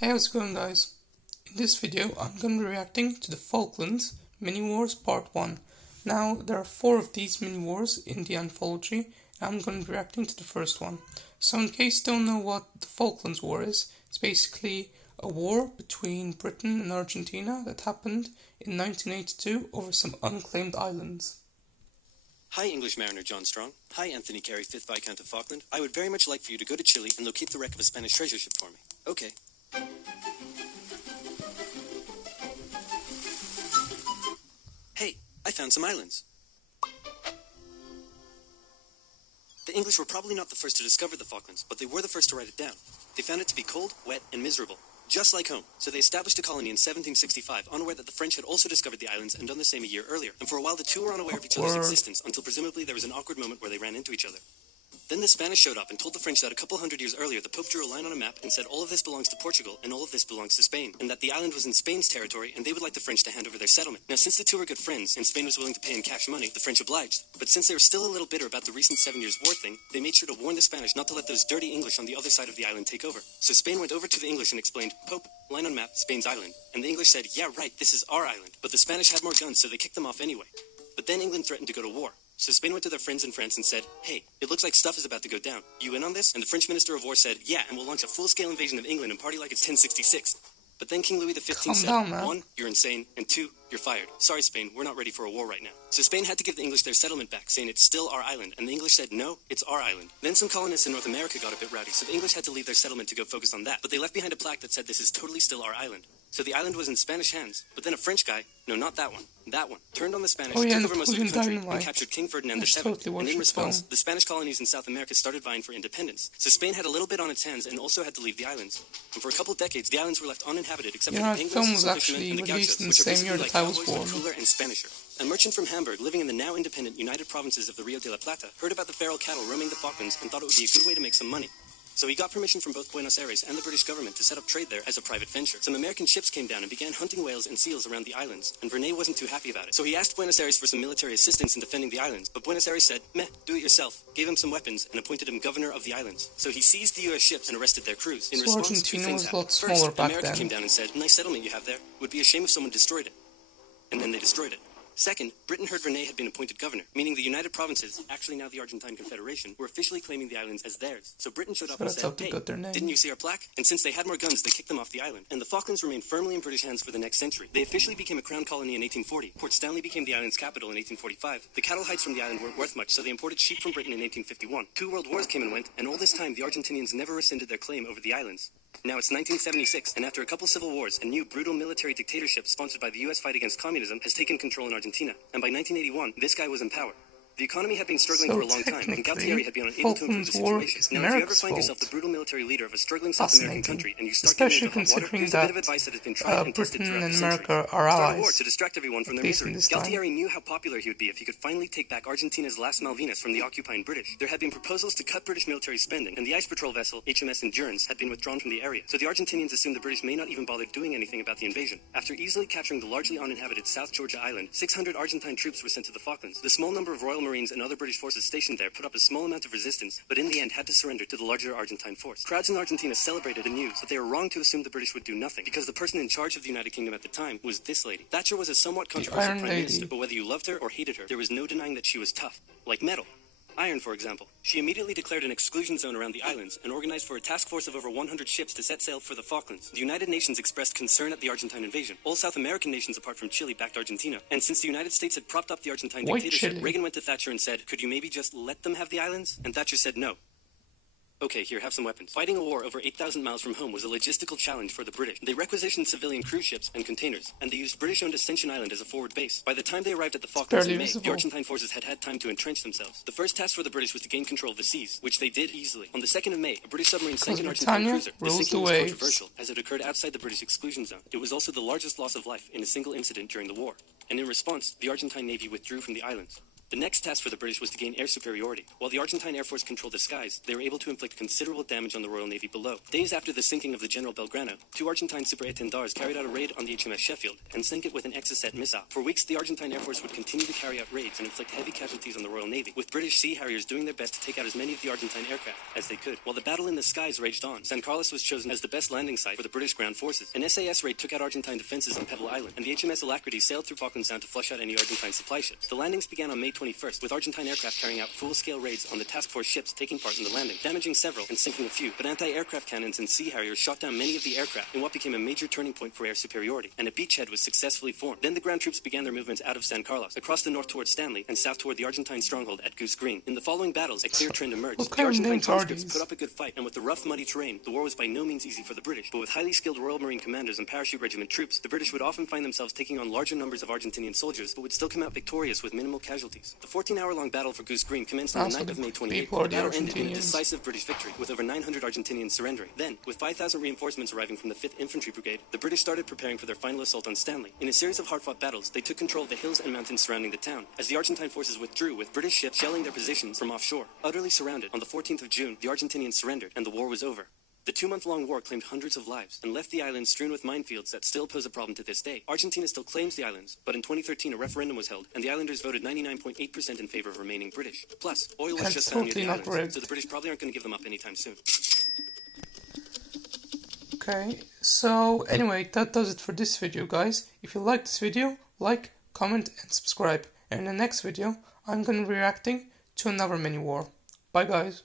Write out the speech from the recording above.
Hey, how's it going, guys? In this video I'm going to be reacting to the Falklands Mini Wars Part 1. Now, there are 4 of these mini wars in the anthology, and I'm going to be reacting to the first one. So in case you don't know what the Falklands War is, it's basically a war between Britain and Argentina that happened in 1982 over some unclaimed islands. Hi, English mariner John Strong. Hi, Anthony Carey, 5th Viscount of Falkland. I would very much like for you to go to Chile and locate the wreck of a Spanish treasure ship for me. Okay. Hey, I found some islands. The English were probably not the first to discover the Falklands, but they were the first to write it down. They found it to be cold, wet, and miserable, just like home. So they established a colony in 1765, unaware that the French had also discovered the islands and done the same a year earlier. And for a while the two were unaware of each other's existence, until presumably there was an awkward moment where they ran into each other. Then the Spanish showed up and told the French that a couple hundred years earlier the Pope drew a line on a map and said all of this belongs to Portugal and all of this belongs to Spain, and that the island was in Spain's territory and they would like the French to hand over their settlement. Now, since the two were good friends and Spain was willing to pay in cash money, the French obliged. But since they were still a little bitter about the recent 7 Years' War thing, they made sure to warn the Spanish not to let those dirty English on the other side of the island take over. So Spain went over to the English and explained, Pope, line on map, Spain's island. And the English said, yeah, right, this is our island. But the Spanish had more guns, so they kicked them off anyway. But then England threatened to go to war. So Spain went to their friends in France and said, hey, it looks like stuff is about to go down. You in on this? And the French Minister of War said, yeah, and we'll launch a full-scale invasion of England and party like it's 1066. But then King Louis XV said, 1, you're insane, and 2, you're fired. Sorry, Spain, we're not ready for a war right now. So Spain had to give the English their settlement back, saying it's still our island, and the English said, no, it's our island. Then some colonists in North America got a bit rowdy, so the English had to leave their settlement to go focus on that. But they left behind a plaque that said this is totally still our island. So the island was in Spanish hands, but then a French guy, no, not that one, turned on the Spanish, took over most of the country, and captured King Ferdinand VII. And in response, the Spanish colonies in South America started vying for independence. So Spain had a little bit on its hands and also had to leave the islands. And for a couple of decades, the islands were left uninhabited except for the penguins, the fishermen, and the gauchos, which are basically like cowboys but cooler and Spanisher. A merchant from Hamburg, living in the now independent United Provinces of the Rio de la Plata, heard about the feral cattle roaming the Falklands and thought it would be a good way to make some money. So he got permission from both Buenos Aires and the British government to set up trade there as a private venture. Some American ships came down and began hunting whales and seals around the islands, and Verney wasn't too happy about it. So he asked Buenos Aires for some military assistance in defending the islands, but Buenos Aires said, meh, do it yourself, gave him some weapons, and appointed him governor of the islands. So he seized the US ships and arrested their crews. In response, Argentina two things was a lot happened. smaller First, back America then. came down and said, nice settlement you have there. Would be a shame if someone destroyed it. And then they destroyed it. Second, Britain heard Verney had been appointed governor, meaning the United Provinces, actually now the Argentine Confederation, were officially claiming the islands as theirs. So Britain showed up and said, hey, didn't you see our plaque? And since they had more guns, they kicked them off the island. And the Falklands remained firmly in British hands for the next century. They officially became a crown colony in 1840. Port Stanley became the island's capital in 1845. The cattle hides from the island weren't worth much, so they imported sheep from Britain in 1851. 2 world wars came and went, and all this time the Argentinians never rescinded their claim over the islands. Now it's 1976, and after a couple civil wars, a new brutal military dictatorship sponsored by the US fight against communism has taken control in Argentina, and by 1981, this guy was in power. The economy had been struggling for a long time, and Galtieri had been unable to improve the situation. Now, if you ever find yourself the brutal military leader of a struggling South American country, and you start getting into hot water, here's a bit of advice that has been tried and tested throughout the century. Start a war to distract everyone from their misery. Galtieri knew how popular he would be if he could finally take back Argentina's last Malvinas from the occupying British. There had been proposals to cut British military spending, and the ice patrol vessel, HMS Endurance, had been withdrawn from the area. So the Argentinians assumed the British may not even bother doing anything about the invasion. After easily capturing the largely uninhabited South Georgia island, 600 Argentine troops were sent to the Falklands. The small number of Royal Marines and other British forces stationed there put up a small amount of resistance, but in the end had to surrender to the larger Argentine force. Crowds in Argentina celebrated the news, but they were wrong to assume the British would do nothing, because the person in charge of the United Kingdom at the time was this lady. Thatcher was a somewhat controversial prime minister, but whether you loved her or hated her, there was no denying that she was tough. Like metal. Iron, for example. She immediately declared an exclusion zone around the islands and organized for a task force of over 100 ships to set sail for the Falklands. The United Nations expressed concern at the Argentine invasion. All South American nations apart from Chile backed Argentina. And since the United States had propped up the Argentine dictatorship, Reagan went to Thatcher and said, could you maybe just let them have the islands? And Thatcher said no. Okay, here, have some weapons. Fighting a war over 8,000 miles from home was a logistical challenge for the British. They requisitioned civilian cruise ships and containers, and they used British-owned Ascension Island as a forward base. By the time they arrived at the Falklands in May, the Argentine forces had had time to entrench themselves. The first task for the British was to gain control of the seas, which they did easily. On the 2nd of May, a British submarine sank an Argentine cruiser. The sinking was controversial, as it occurred outside the British exclusion zone. It was also the largest loss of life in a single incident during the war. And in response, the Argentine Navy withdrew from the islands. The next task for the British was to gain air superiority. While the Argentine Air Force controlled the skies, they were able to inflict considerable damage on the Royal Navy below. Days after the sinking of the General Belgrano, 2 Argentine super-étendards carried out a raid on the HMS Sheffield and sank it with an Exocet missile. For weeks, the Argentine Air Force would continue to carry out raids and inflict heavy casualties on the Royal Navy, with British Sea Harriers doing their best to take out as many of the Argentine aircraft as they could. While the battle in the skies raged on, San Carlos was chosen as the best landing site for the British ground forces. An SAS raid took out Argentine defenses on Pebble Island, and the HMS Alacrity sailed through Falkland Sound to flush out any Argentine supply ships. The landings began on May 21st, with Argentine aircraft carrying out full-scale raids on the task force ships taking part in the landing, damaging several and sinking a few. But anti-aircraft cannons and Sea Harriers shot down many of the aircraft in what became a major turning point for air superiority, and a beachhead was successfully formed. Then the ground troops began their movements out of San Carlos, across the north towards Stanley, and south toward the Argentine stronghold at Goose Green. In the following battles, a clear trend emerged. The Argentine conscripts put up a good fight, and with the rough, muddy terrain, the war was by no means easy for the British. But with highly skilled Royal Marine commanders and parachute regiment troops, the British would often find themselves taking on larger numbers of Argentinian soldiers, but would still come out victorious with minimal casualties. The 14-hour-long battle for Goose Green commenced on the night of May 28th. The battle ended in a decisive British victory, with over 900 Argentinians surrendering. Then, with 5,000 reinforcements arriving from the 5th Infantry Brigade, the British started preparing for their final assault on Stanley. In a series of hard-fought battles, they took control of the hills and mountains surrounding the town, as the Argentine forces withdrew, with British ships shelling their positions from offshore. Utterly surrounded, on the 14th of June, the Argentinians surrendered, and the war was over. The 2-month-long war claimed hundreds of lives and left the islands strewn with minefields that still pose a problem to this day. Argentina still claims the islands, but in 2013 a referendum was held, and the islanders voted 99.8% in favor of remaining British. Plus, oil was just found near the islands, so the British probably aren't going to give them up anytime soon. Okay, so anyway, that does it for this video, guys. If you like this video, like, comment and subscribe. And in the next video, I'm going to be reacting to another mini war. Bye, guys.